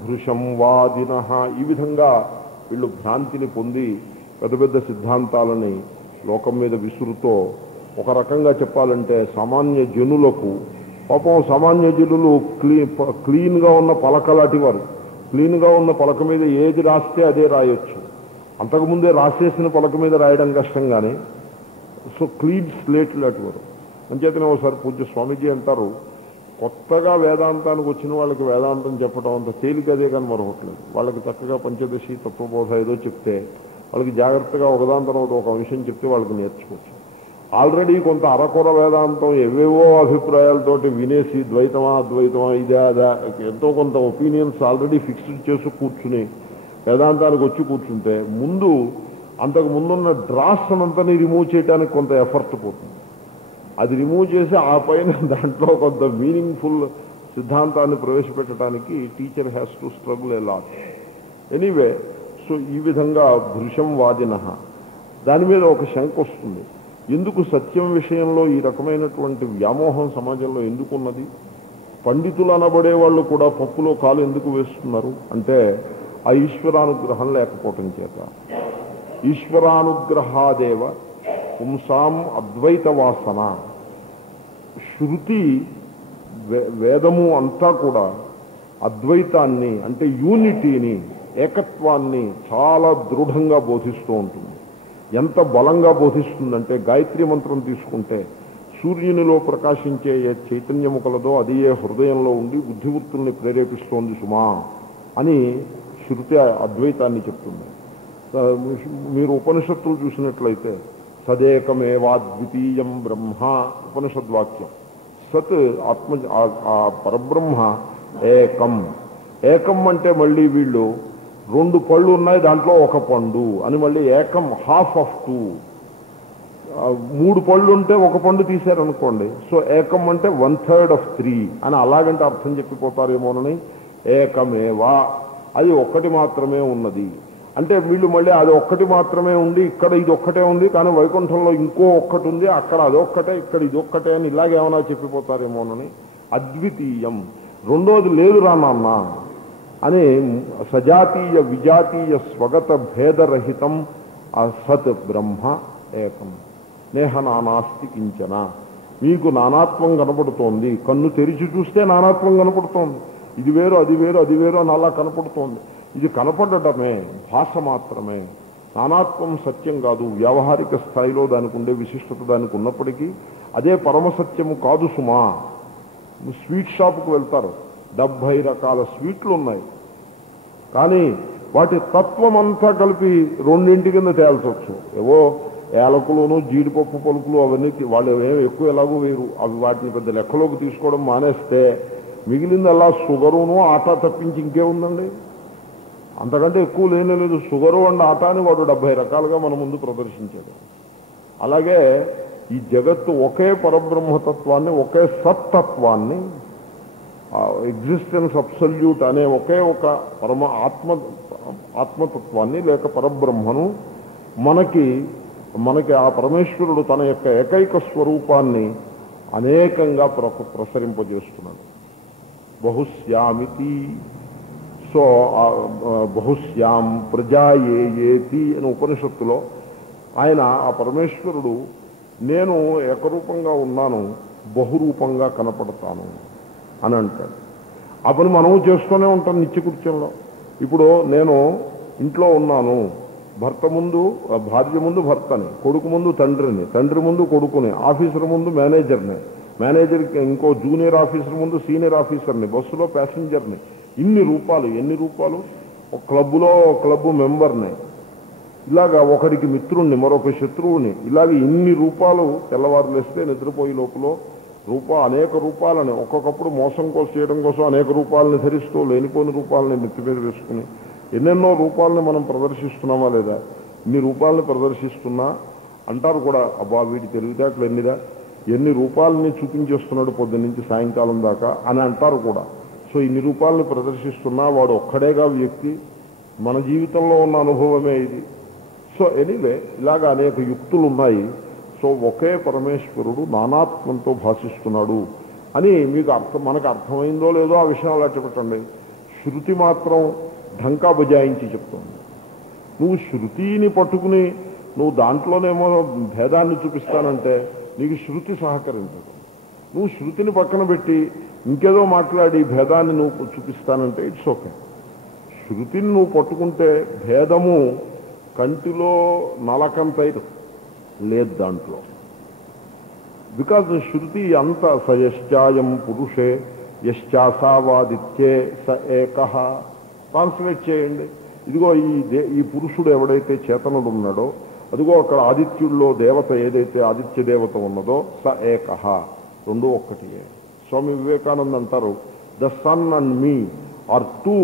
భృశం వాదిన, ఈ విధంగా వీళ్ళు భ్రాంతిని పొంది పెద్ద పెద్ద సిద్ధాంతాలని లోకం మీద విసురుతో, ఒక రకంగా చెప్పాలంటే సామాన్య జనులకు, పాపం సామాన్య జనులు క్లీన్గా ఉన్న పలకలాంటి వారు. క్లీన్గా ఉన్న పలక మీద ఏది రాస్తే అదే రాయొచ్చు. అంతకుముందే రాసేసిన పలక మీద రాయడం కష్టంగానే. సో క్లీన్ స్లేట్ లాంటి వారు. అంచేతనే ఒకసారి పూజ్య స్వామీజీ అంటారు, కొత్తగా వేదాంతానికి వచ్చిన వాళ్ళకి వేదాంతం చెప్పడం అంత తేలికదే కానీ మరొకట్లేదు. వాళ్ళకి చక్కగా పంచదశి, తత్వబోధ ఏదో చెప్తే వాళ్ళకి జాగ్రత్తగా ఒకదాని తర్వాత ఒక అంశం చెప్తే వాళ్ళకి నేర్చుకోవచ్చు. ఆల్రెడీ కొంత అరకొర వేదాంతం ఏవేవో అభిప్రాయాలతోటి వినేసి ద్వైతమా అద్వైతమా ఇదే అదా ఎంతో కొంత ఒపీనియన్స్ ఆల్రెడీ ఫిక్స్డ్ చేసి కూర్చుని వేదాంతానికి వచ్చి కూర్చుంటే ముందు అంతకు ముందున్న డ్రాస్ అంతని రిమూవ్ చేయడానికి కొంత ఎఫర్ట్ పోతుంది. అది రిమూవ్ చేసి ఆ పైన దాంట్లో కొంత మీనింగ్ఫుల్ సిద్ధాంతాన్ని ప్రవేశపెట్టడానికి teacher has to struggle a lot. Anyway, so ఈ విధంగా భృశం వాదిన. దాని మీద ఒక శంక వస్తుంది. ఎందుకు సత్యం విషయంలో ఈ రకమైనటువంటి వ్యామోహం సమాజంలో ఎందుకున్నది? పండితులు అనబడే వాళ్ళు కూడా పప్పులో కాలు ఎందుకు వేస్తున్నారు అంటే ఆ ఈశ్వరానుగ్రహం లేకపోవటం చేత. ఈశ్వరానుగ్రహాదేవ పుంసాం అద్వైత వాసన. శృతి, వేదము అంతా కూడా అద్వైతాన్ని అంటే యూనిటీని, ఏకత్వాన్ని చాలా దృఢంగా బోధిస్తూ ఉంటుంది. ఎంత బలంగా బోధిస్తుందంటే గాయత్రి మంత్రం తీసుకుంటే సూర్యునిలో ప్రకాశించే ఏ చైతన్యము కలదో అది ఏ హృదయంలో ఉండి బుద్ధివృత్తుల్ని ప్రేరేపిస్తోంది సుమా అని శృతి అద్వైతాన్ని చెప్తుంది. మీరు ఉపనిషత్తులు చూసినట్లయితే సదేకమేవాద్వితీయం బ్రహ్మ ఉపనిషద్వాక్యం. సత్ ఆత్మ, ఆ పరబ్రహ్మ ఏకం. ఏకం అంటే మళ్ళీ వీళ్ళు 2 పళ్ళు ఉన్నాయి దాంట్లో ఒక పండు అని మళ్ళీ ఏకం, హాఫ్ ఆఫ్ 2. 3 పళ్ళు ఉంటే ఒక పండు తీశారనుకోండి, సో ఏకం అంటే 1/3 ఆఫ్ 3 అని అలాగంటే అర్థం చెప్పిపోతారేమోనని ఏకమేవా, అది ఒక్కటి మాత్రమే ఉన్నది అంటే వీళ్ళు మళ్ళీ అది ఒక్కటి మాత్రమే ఉండి ఇక్కడ ఇది ఒక్కటే ఉంది కానీ వైకుంఠంలో ఇంకో ఒక్కటి ఉంది, అక్కడ అదొక్కటే ఇక్కడ ఇదొక్కటే అని ఇలాగేమన్నా చెప్పిపోతారేమోనని. అద్వితీయం, రెండోది లేదు రా నాన్న అని సజాతీయ విజాతీయ స్వగత భేదరహితం సత్ బ్రహ్మ ఏకం నేహ నానాస్తి కించన. మీకు నానాత్వం కనపడుతోంది, కన్ను తెరిచి చూస్తే నానాత్వం కనపడుతోంది, ఇది వేరు అది వేరు అది వేరు అని అలా కనపడుతోంది. ఇది కనపడటమే, భాష మాత్రమే. నానాత్వం సత్యం కాదు. వ్యావహారిక స్థాయిలో దానికి ఉండే విశిష్టత దానికి ఉన్నప్పటికీ అదే పరమసత్యము కాదు సుమా స్వీట్ షాప్కి వెళ్తారు, 70 రకాల స్వీట్లు ఉన్నాయి. కానీ వాటి తత్వం అంతా కలిపి రెండింటి కింద తేల్చవచ్చు. ఏవో ఏలకులోను జీడిపప్పు పలుకులు అవన్నీ వాళ్ళు ఏమి ఎక్కువ ఎలాగో వేరు, అవి వాటిని పెద్ద లెక్కలోకి తీసుకోవడం మానేస్తే మిగిలిందల్లా షుగరును ఆటా తప్పించి ఇంకేముందండి, అంతకంటే ఎక్కువ లేదు. షుగరు అండ్ ఆటాని వాడు 70 రకాలుగా మన ముందు ప్రదర్శించాడు. అలాగే ఈ జగత్తు ఒకే పరబ్రహ్మతత్వాన్ని, ఒకే సత్తత్వాన్ని, ఎగ్జిస్టెన్స్ అబ్సల్యూట్ అనే ఒకే ఒక ఆత్మతత్వాన్ని లేక పరబ్రహ్మను మనకి ఆ పరమేశ్వరుడు తన యొక్క ఏకైక స్వరూపాన్ని అనేకంగా ప్రసరింపజేస్తున్నాడు. బహుశ్యామితి, సో బహుశ్యాం ప్రజాయేతి అని ఉపనిషత్తులో ఆయన ఆ పరమేశ్వరుడు నేను ఏకరూపంగా ఉన్నాను, బహురూపంగా కనపడతాను అని అంటాడు. ఆ పని మనము చేస్తూనే ఉంటాం నిత్యకృత్యంలో. ఇప్పుడు నేను ఇంట్లో ఉన్నాను, భర్త ముందు భార్య ముందు భర్తని, కొడుకు ముందు తండ్రిని, తండ్రి ముందు కొడుకుని, ఆఫీసర్ ముందు మేనేజర్ని, మేనేజర్కి ఇంకో జూనియర్ ఆఫీసర్ ముందు సీనియర్ ఆఫీసర్ని, బస్సులో ప్యాసింజర్ని. ఎన్ని రూపాలు, ఒక క్లబ్లో క్లబ్ మెంబర్ని, ఇలాగా ఒకరికి మిత్రుణ్ణి, మరొక శత్రువుని, ఇలాగ ఇన్ని రూపాలు తెల్లవారులేస్తే నిద్రపోయే లోపల అనేక రూపాలని, ఒక్కొక్కప్పుడు మోసం కోసం చేయడం కోసం అనేక రూపాలని ధరిస్తూ లేనిపోని రూపాలని నెత్తి మీద వేసుకుని ఎన్నెన్నో రూపాలని మనం ప్రదర్శిస్తున్నామా లేదా? ఇన్ని రూపాలని ప్రదర్శిస్తున్నా అంటారు కూడా, అబ్బా వీటి తెలివితేటలు ఎన్ని రూపాలని చూపించేస్తున్నాడు పొద్దున్నుంచి సాయంకాలం దాకా అని అంటారు కూడా. సో ఇన్ని రూపాలని ప్రదర్శిస్తున్నా వాడు ఒక్కడేగా వ్యక్తి, మన జీవితంలో ఉన్న అనుభవమే ఇది. సో ఎనీవే ఇలాగా అనేక యుక్తులు ఉన్నాయి. సో ఒకే పరమేశ్వరుడు నానాత్మంతో భాషిస్తున్నాడు అని మనకు అర్థమైందో లేదో ఆ విషయం అలా చెప్పటండి. శృతి మాత్రం ఢంకా బజాయించి చెప్తుంది. నువ్వు శృతిని పట్టుకుని నువ్వు దాంట్లోనేమో భేదాన్ని చూపిస్తానంటే నీకు శృతి సహకరించదు. నువ్వు శృతిని పక్కన పెట్టి ఇంకేదో మాట్లాడి భేదాన్ని నువ్వు చూపిస్తానంటే ఇట్స్ ఓకే. శృతిని నువ్వు పట్టుకుంటే భేదము కంటిలో నలకంతైదు లేదు దాంట్లో. బికాజ్ శృతి అంత సయశ్చాయం పురుషే యశ్చాసావాదిత్యే స ఏకః. ట్రాన్స్లేట్ చేయండి. ఇదిగో ఈ పురుషుడు ఎవడైతే చేతనుడు ఉన్నాడో, అదిగో అక్కడ ఆదిత్యుల్లో దేవత ఏదైతే ఆదిత్య దేవత ఉన్నదో స ఏకః, రెండు ఒక్కటియే. స్వామి వివేకానంద అంటారు, the sun and me are 2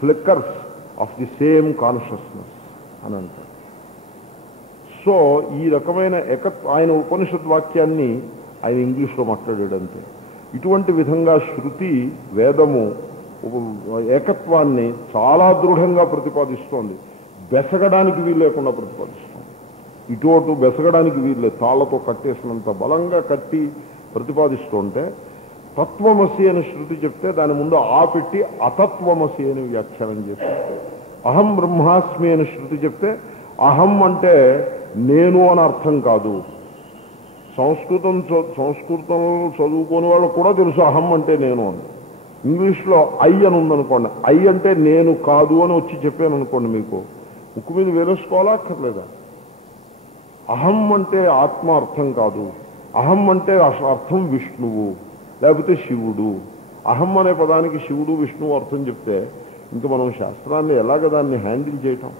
flickers of the same consciousness అని అంటారు. సో ఈ రకమైన ఆయన ఉపనిషత్ వాక్యాన్ని ఆయన ఇంగ్లీష్లో మాట్లాడాడంతే. ఇటువంటి విధంగా శృతి వేదము ఏకత్వాన్ని చాలా దృఢంగా ప్రతిపాదిస్తోంది. బెసగడానికి వీలు లేకుండా ప్రతిపాదిస్తోంది. ఇటు బెసగడానికి వీలు, తాళ్లతో కట్టేసినంత బలంగా కట్టి ప్రతిపాదిస్తుంటే, తత్వమసి అని శృతి చెప్తే దాని ముందు ఆ పెట్టి అతత్వమసి అని వ్యాఖ్యానం చేస్తారు. అహం బ్రహ్మాస్మి అని శృతి చెప్తే అహం అంటే నేను అని అర్థం కాదు. సంస్కృతం చదువుకోని వాళ్ళకు కూడా తెలుసు అహం అంటే నేను అని. ఇంగ్లీష్లో ఐ అని ఉందనుకోండి, ఐ అంటే నేను కాదు అని వచ్చి చెప్పాను అనుకోండి, మీకు ముక్కు మీద వేరేసుకోవాలా అక్కర్లేదా? అహం అంటే ఆత్మ అర్థం కాదు. అహం అంటే అర్థం విష్ణువు లేకపోతే శివుడు. అహం అనే పదానికి శివుడు విష్ణువు అర్థం చెప్తే ఇంక మనం శాస్త్రాన్ని ఎలాగ దాన్ని హ్యాండిల్ చేయటం?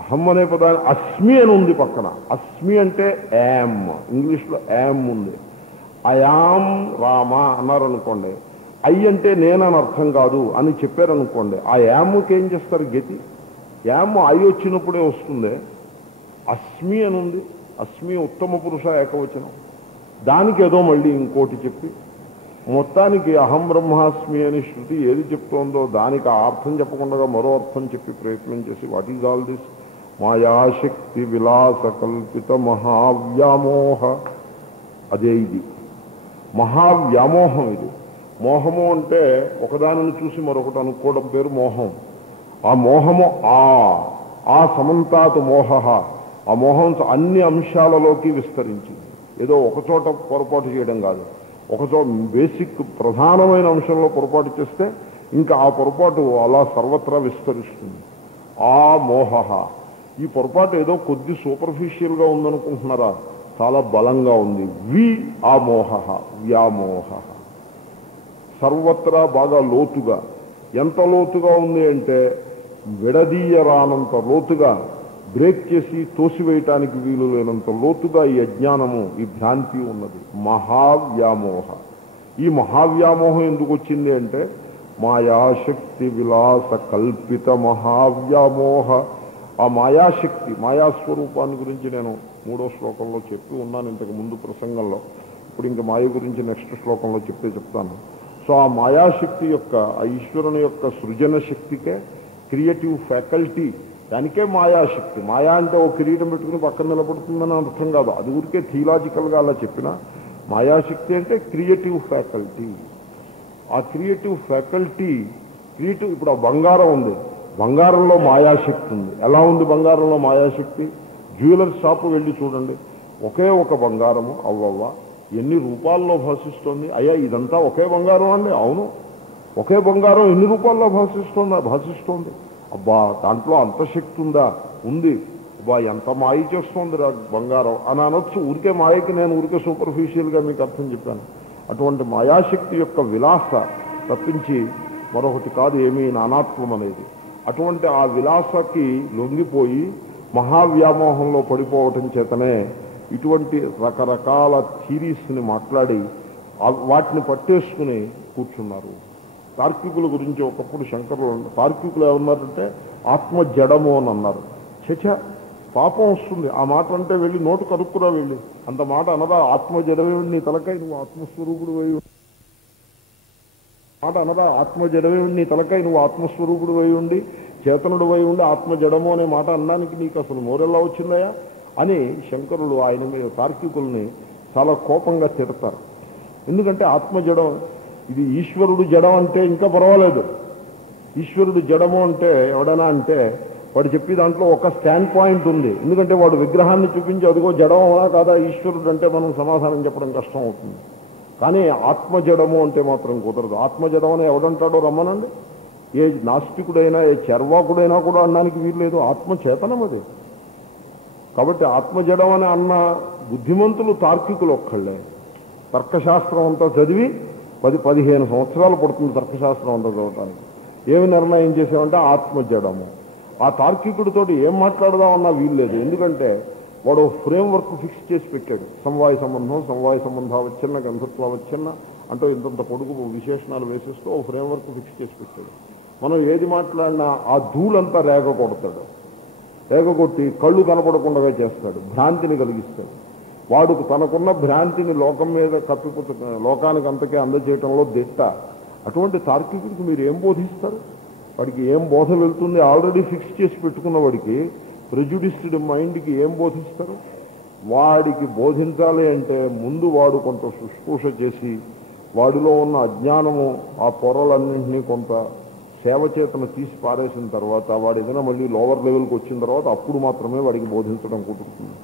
అహం అనే పదాన్ని అస్మి అని ఉంది పక్కన. అస్మి అంటే యామ్, ఇంగ్లీష్లో యామ్ ఉంది. అయామ్ రామ అన్నారనుకోండి, ఐ అంటే నేనని అర్థం కాదు అని చెప్పారనుకోండి, ఆ యామ్కి ఏం చేస్తారు గతి? యామ్ ఐ వచ్చినప్పుడే వస్తుంది. అస్మి అని ఉంది, అస్మి ఉత్తమ పురుష ఏకవచనం, దానికి ఏదో మళ్ళీ ఇంకోటి చెప్పి మొత్తానికి అహం బ్రహ్మాస్మి అని శృతి ఏది చెప్తోందో దానికి ఆ అర్థం చెప్పకుండా మరో అర్థం చెప్పి ప్రయత్నం చేసి వాట్ ఈజ్ ఆల్ దిస్? మాయాశక్తి విలాస కల్పిత మహావ్యామోహ. అదే ఇది మహావ్యామోహం. ఇది మోహము అంటే ఒకదానిని చూసి మరొకటి అనుకోవడం పేరు మోహం. ఆ మోహము ఆ సమంతాత్ మోహ, ఆ మోహం అన్ని అంశాలలోకి విస్తరించింది. ఏదో ఒకచోట పొరపాటు చేయడం కాదు, ఒకచోట బేసిక్ ప్రధానమైన అంశంలో పొరపాటు చేస్తే ఇంకా ఆ పొరపాటు అలా సర్వత్రా విస్తరిస్తుంది. ఆ మోహ. ఈ పొరపాటు ఏదో కొద్ది సూపర్ఫిషియల్గా ఉందనుకుంటున్నారా? చాలా బలంగా ఉంది. ఆ మోహ వ్యామోహ. సర్వత్రా బాగా లోతుగా. ఎంత లోతుగా ఉంది అంటే విడదీయరానంత లోతుగా, బ్రేక్ చేసి తోసివేయటానికి వీలు లేనంత లోతుగా ఈ అజ్ఞానము, ఈ భ్రాంతి ఉన్నది. మహావ్యామోహ. ఈ మహావ్యామోహం ఎందుకు వచ్చింది అంటే మాయాశక్తి విలాస కల్పిత మహావ్యామోహ. ఆ మాయాశక్తి, మాయాస్వరూపాన్ని గురించి నేను 3వ శ్లోకంలో చెప్పి ఉన్నాను ఇంతకు ముందు ప్రసంగంలో. ఇప్పుడు ఇంకా మాయ గురించి నెక్స్ట్ శ్లోకంలో చెప్తాను. సో ఆ మాయాశక్తి యొక్క, ఆ ఈశ్వరుని యొక్క సృజన శక్తికే, క్రియేటివ్ ఫ్యాకల్టీ, దానికే మాయాశక్తి. మాయా అంటే ఓ కిరీటం పెట్టుకుని పక్కన నిలబడుతుందని అర్థం కాదు. అది ఊరికే థియలాజికల్గా అలా చెప్పిన మాయాశక్తి అంటే క్రియేటివ్ ఫ్యాకల్టీ. ఆ క్రియేటివ్ ఫ్యాకల్టీ, ఇప్పుడు ఆ బంగారం ఉంది, బంగారంలో మాయాశక్తి ఉంది. ఎలా ఉంది బంగారంలో మాయాశక్తి? జ్యువెలర్ షాపు వెళ్ళి చూడండి, ఒకే ఒక బంగారము అవ్వవ్వ ఎన్ని రూపాల్లో భాషిస్తోంది. అయ్యా ఇదంతా ఒకే బంగారం అండి? అవును, ఒకే బంగారం ఎన్ని రూపాల్లో భాషిస్తోంది. అబ్బా దాంట్లో అంత శక్తి ఉందా? ఉంది. అబ్బా ఎంత మాయ చేస్తోంది బంగారం అని అనొచ్చు. ఊరికే మాయకి నేను ఊరికే సూపర్ఫిషియల్గా మీకు అర్థం చెప్పాను. అటువంటి మాయాశక్తి యొక్క విలాస తప్పించి మరొకటి కాదు ఏమీ నానాత్వం అనేది. అటువంటి ఆ విలాసకి లొంగిపోయి మహావ్యామోహంలో పడిపోవటం చేతనే ఇటువంటి రకరకాల థీరీస్ని మాట్లాడి వాటిని పట్టేసుకుని కూర్చున్నారు. తార్కికుల గురించి ఒకప్పుడు శంకరులు, తార్కికులు ఏమన్నారంటే ఆత్మ జడము అని అన్నారు. చచ, పాపం వస్తుంది ఆ మాట అంటే. వెళ్ళి నోటు కరుక్కురా వెళ్ళి, అంత మాట అనదా. ఆత్మ జడమే నీ తలకై నువ్వు ఆత్మస్వరూపుడు అయి మాట అనదా. ఆత్మ జడమే నీ తలకై నువ్వు ఆత్మస్వరూపుడు అయి ఉండి, చేతనుడు అయి ఉండి ఆత్మ జడము అనే మాట అనడానికి నీకు అసలు నోరెల్లా వచ్చిందయా అని శంకరులు ఆయన మీద తార్కికుల్ని చాలా కోపంగా తిడతారు. ఎందుకంటే ఆత్మ జడం, ఇది ఈశ్వరుడు జడం అంటే ఇంకా పర్వాలేదు. ఈశ్వరుడు జడము అంటే ఎవడనా అంటే వాడు చెప్పి దాంట్లో ఒక స్టాండ్ పాయింట్ ఉంది. ఎందుకంటే వాడు విగ్రహాన్ని చూపించి అదిగో జడమా కాదా ఈశ్వరుడు అంటే మనం సమాధానం చెప్పడం కష్టం అవుతుంది. కానీ ఆత్మజడము అంటే మాత్రం కుదరదు. ఆత్మజడం అని ఎవడంటాడో రమ్మనండి. ఏ నాస్తికుడైనా ఏ చర్వాకుడైనా కూడా అనడానికి వీలు లేదు. ఆత్మ చేతనం అది. కాబట్టి ఆత్మజడం అని అన్న బుద్ధిమంతులు తార్కికులు ఒక్కళ్ళే. తర్కశాస్త్రం అంతా చదివి 10-15 సంవత్సరాలు పడుతుంది తర్కశాస్త్రం అంతా చదవటానికి. ఏమి నిర్ణయం చేసామంటే ఆత్మజడము. ఆ తార్కికుడితో ఏం మాట్లాడదామన్నా వీల్లేదు. ఎందుకంటే వాడు ఫ్రేమ్వర్క్ ఫిక్స్ చేసి పెట్టాడు. సమవాయ సంబంధం, సమవాయ సంబంధావచ్ఛిన్న, గంధత్వావచ్ఛిన్న అంటూ ఇంతంత పొడుగు విశేషణాలు వేసేస్తూ ఓ ఫ్రేమ్వర్క్ ఫిక్స్ చేసి పెట్టాడు. మనం ఏది మాట్లాడినా ఆ ధూళంతా రేగ కొడతాడు. రేగకొట్టి కళ్ళు కనపడకుండా చేస్తాడు, భ్రాంతిని కలిగిస్తాడు. వాడుకు తనకున్న భ్రాంతిని లోకం మీద కప్పిపుచ్చుతాడు, లోకానికి అంతకే అందజేయటంలో దిట్ట. అటువంటి తార్కికుడికి మీరు ఏం బోధిస్తారు? వాడికి ఏం బోధ వెళ్తుంది? ఆల్రెడీ ఫిక్స్ చేసి పెట్టుకున్న వాడికి, ప్రెజుడిస్డ్ మైండ్కి ఏం బోధిస్తారు? వాడికి బోధించాలి అంటే ముందు వాడు కొంత శుశ్రూష చేసి వాడిలో ఉన్న అజ్ఞానము, ఆ పొరలన్నింటినీ కొంత సేవ చేతను తీసి పారేసిన తర్వాత, వాడు ఏదైనా మళ్ళీ లోవర్ లెవెల్కి వచ్చిన తర్వాత అప్పుడు మాత్రమే వాడికి బోధించడం కుదురుతుంది.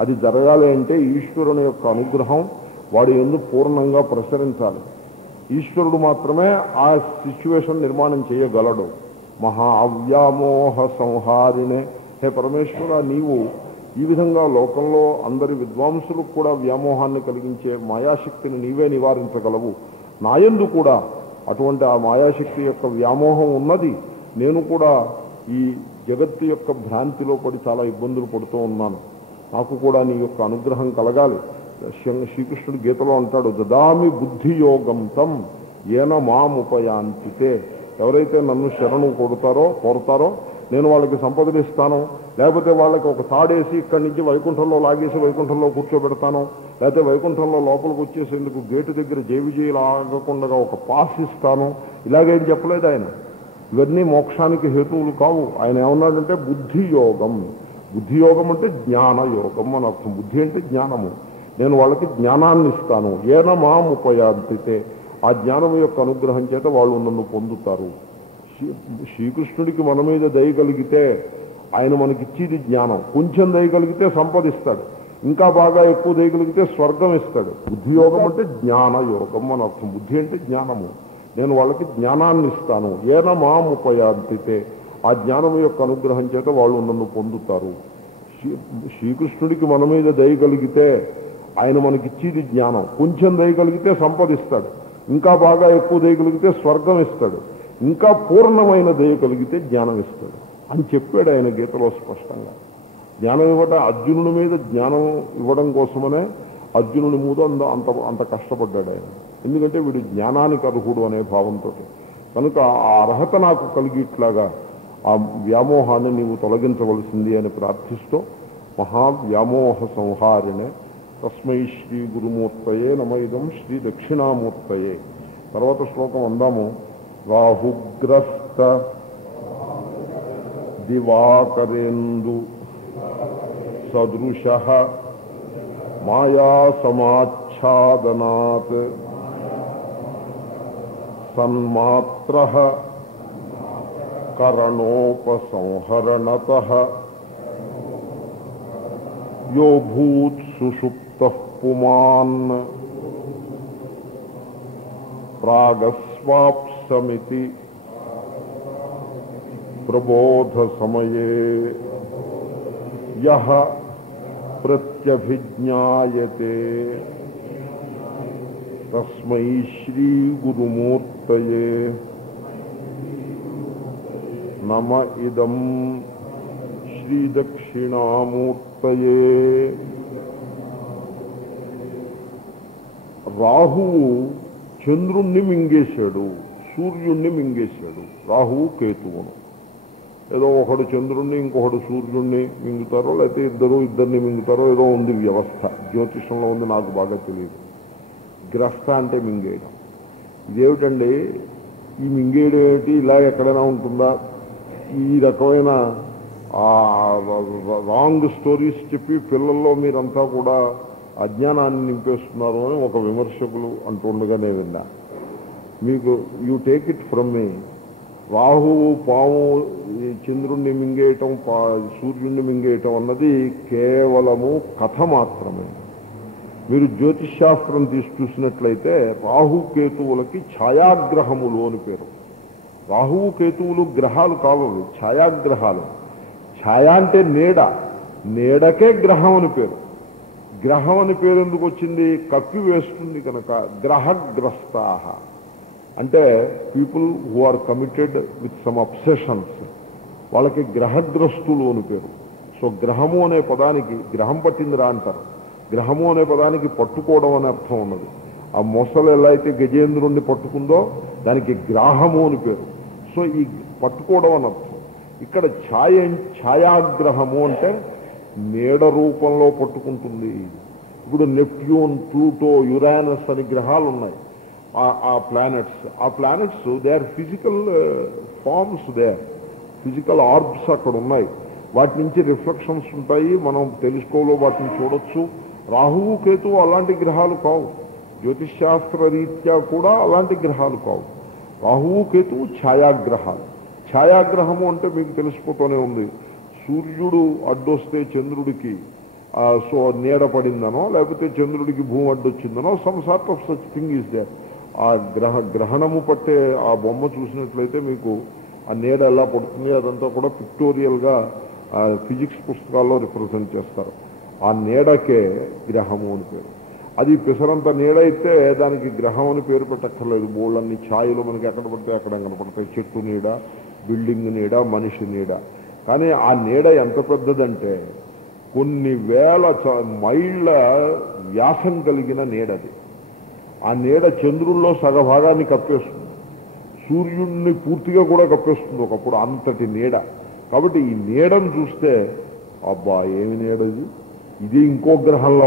అది జరగాలి అంటే ఈశ్వరుని యొక్క అనుగ్రహం వాడి యందు పూర్ణంగా ప్రసరించాలి. ఈశ్వరుడు మాత్రమే ఆ సిచ్యువేషన్ నిర్మాణం చేయగలడు. మహా అవ్యామోహ సంహారిణే. హే పరమేశ్వర, నీవు ఈ విధంగా లోకంలో అందరి విద్వాంసులకు కూడా వ్యామోహాన్ని కలిగించే మాయాశక్తిని నీవే నివారించగలవు. నాయందు కూడా అటువంటి ఆ మాయాశక్తి యొక్క వ్యామోహం ఉన్నది. నేను కూడా ఈ జగత్తు యొక్క భ్రాంతిలో పడి చాలా ఇబ్బందులు పడుతూ ఉన్నాను. నాకు కూడా నీ యొక్క అనుగ్రహం కలగాలి. శ్రీకృష్ణుడు గీతలో అంటాడు, దదామి బుద్ధియోగం తం ఏన మాముపయాంతితే. ఎవరైతే నన్ను శరణు కోరుతారో నేను వాళ్ళకి సంపదలు ఇస్తాను, లేకపోతే వాళ్ళకి ఒక తాడేసి ఇక్కడి నుంచి వైకుంఠంలో లాగేసి వైకుంఠంలో కూర్చోబెడతాను, లేకపోతే వైకుంఠంలో లోపలికి వచ్చేసేందుకు గేటు దగ్గర జేవిజేయులు ఆగకుండా ఒక పాస్ ఇస్తాను. ఇలాగేం చెప్పలేదు ఆయన. ఇవన్నీ మోక్షానికి హేతువులు కావు. ఆయన ఏమన్నాడంటే బుద్ధియోగం. బుద్ధియోగం అంటే జ్ఞానయోగం అని అర్థం. బుద్ధి అంటే జ్ఞానము. నేను వాళ్ళకి జ్ఞానాన్ని ఇస్తాను. ఏన మాముపయాంతితే. ఆ జ్ఞానం యొక్క అనుగ్రహం చేత వాళ్ళు నన్ను పొందుతారు. శ్రీకృష్ణుడికి మన మీద దయ కలిగితే ఆయన మనకిచ్చేది జ్ఞానం. కొంచెం దయ కలిగితే సంపదిస్తాడు, ఇంకా బాగా ఎక్కువ దయ కలిగితే స్వర్గం ఇస్తాడు. బుద్ధియోగం అంటే జ్ఞానయోగం అని అర్థం. బుద్ధి అంటే జ్ఞానము. నేను వాళ్ళకి జ్ఞానాన్ని ఇస్తాను. ఏన మాముపయాంతితే. ఆ జ్ఞానం యొక్క అనుగ్రహం చేత వాళ్ళు నన్ను పొందుతారు. శ్రీకృష్ణుడికి మన మీద దయ కలిగితే ఆయన మనకిచ్చేది జ్ఞానం. కొంచెం దయ కలిగితే సంపదిస్తాడు, ఇంకా బాగా ఎక్కువ దయ కలిగితే స్వర్గం ఇస్తాడు, ఇంకా పూర్ణమైన దయ కలిగితే జ్ఞానం ఇస్తాడు అని చెప్పాడు ఆయన గీతలో స్పష్టంగా. జ్ఞానం ఇవ్వడం అర్జునుడి మీద జ్ఞానం ఇవ్వడం కోసమనే అర్జునుడి మీద అంత కష్టపడ్డాడు ఆయన. ఎందుకంటే వీడు జ్ఞానానికి అర్హుడు అనే భావంతో. కనుక ఆ అర్హత నాకు కలిగిట్లాగా ఆ వ్యామోహాన్ని నీవు తొలగించవలసింది అని ప్రార్థిస్తూ మహావ్యామోహ సంహారిణే తస్మై శ్రీ గురుమూర్తయే నమైదం శ్రీ దక్షిణామూర్తయే. తర్వాత శ్లోకం అందాము. రాహుగ్రస్త దివాకరేందు సదృశ మాయా సమాచ్ఛాదనాత్ సన్మాత్రః కరణోపసంహరణతః యో భూత్ సుషుప్తః పుమాన్ ప్రాగస్వాప్సమితి ప్రబోధ సమయే యః ప్రత్యభిజ్ఞాయతే తస్మై శ్రీ గురుమూర్తయే నమ ఇదం శ్రీ దక్షిణామూర్తయే. రాహువు చంద్రుణ్ణి మింగేశాడు, సూర్యుణ్ణి మింగేశాడు. రాహువు కేతువును. ఏదో ఒకడు చంద్రుణ్ణి ఇంకొకడు సూర్యుణ్ణి మింగుతారో, లేకపోతే ఇద్దరిని మింగుతారో ఏదో ఉంది వ్యవస్థ. జ్యోతిషంలో ఉంది, నాకు బాగా తెలియదు. గ్రస్త అంటే మింగేయడం. ఇదేమిటండి ఈ మింగేయడం ఏమిటి? ఇలా ఎక్కడైనా ఉంటుందా? ఈ రకమైన రాంగ్ స్టోరీస్ చెప్పి పిల్లల్లో మీరంతా కూడా అజ్ఞానాన్ని నింపేస్తున్నారు అని ఒక విమర్శకులు అంటుండగానే విన్నా. మీకు యూ టేక్ ఇట్ ఫ్రమ్ మీ. రాహువు పాము చంద్రుణ్ణి మింగేయటం, సూర్యుణ్ణి మింగేయటం అన్నది కేవలము కథ మాత్రమే. మీరు జ్యోతిష్ శాస్త్రం చూసినట్లయితే రాహుకేతువులకి ఛాయాగ్రహములు అని పేరు. రాహువు కేతువులు గ్రహాలు కావు, ఛాయాగ్రహాలు. ఛాయ అంటే నీడ, నీడకే గ్రహం అని పేరు. గ్రహం అని పేరు ఎందుకు వచ్చింది? కప్పి వేస్తుంది కనుక. గ్రహగ్రస్తాః అంటే people who are committed with some obsessions, వాళ్ళకి గ్రహగ్రస్తులు అని పేరు. సో గ్రహము అనే పదానికి గ్రహం పట్టిందిరా అంటారు. గ్రహము అనే పదానికి పట్టుకోవడం అనే అర్థం ఉన్నది. ఆ మొసలు ఎలా అయితే గజేంద్రుణ్ణి పట్టుకుందో దానికి గ్రాహము అని పేరు. సో ఈ పట్టుకోవడం అని అర్థం. ఇక్కడ ఛాయాగ్రహము అంటే నీడ రూపంలో పట్టుకుంటుంది. ఇప్పుడు నెప్ట్యూన్, ప్లూటో, యురానస్ అని గ్రహాలు ఉన్నాయి. ఆ planets they are physical forms, they are physical orbs అక్కడ ఉన్నాయి. వాటి నుంచి రిఫ్లెక్షన్స్ ఉంటాయి. మనం టెలిస్కోప్లో వాటిని చూడొచ్చు. రాహువు కేతువు అలాంటి గ్రహాలు కావు. జ్యోతిష్ శాస్త్ర రీత్యా కూడా అలాంటి గ్రహాలు కావు. రాహువు కేతువు ఛాయాగ్రహాలు. ఛాయాగ్రహము అంటే మీకు తెలిసిపోతూనే ఉంది. సూర్యుడు అడ్డొస్తే చంద్రుడికి సో నీడ పడిందనో, లేకపోతే చంద్రుడికి భూమి అడ్డొచ్చిందనో, some sort of such thing is there. ఆ గ్రహణము పట్టే ఆ బొమ్మ చూసినట్లయితే మీకు ఆ నీడ ఎలా పడుతుంది అదంతా కూడా పిక్టోరియల్గా ఫిజిక్స్ పుస్తకాల్లో రిప్రజెంట్ చేస్తారు. ఆ నీడకే గ్రహము అని పేరు. అది పిసరంత నీడ అయితే దానికి గ్రహం అని పేరు పెట్టక్కర్లేదు. బోళ్ళన్ని ఛాయలు మనకి ఎక్కడ పడితే అక్కడ కనపడతాయి. చెట్టు నీడ, బిల్డింగ్ నీడ, మనిషి నీడ. కానీ ఆ నీడ ఎంత పెద్దదంటే కొన్ని వేల మైళ్ళ వ్యాసం కలిగిన నీడది. ఆ నీడ చంద్రుల్లో సగభాగాన్ని కప్పేస్తుంది, సూర్యుడిని పూర్తిగా కూడా కప్పేస్తుంది ఒకప్పుడు, అంతటి నీడ. కాబట్టి ఈ నీడను చూస్తే అబ్బా ఏమి నీడది, ఇది ఇంకో గ్రహంలో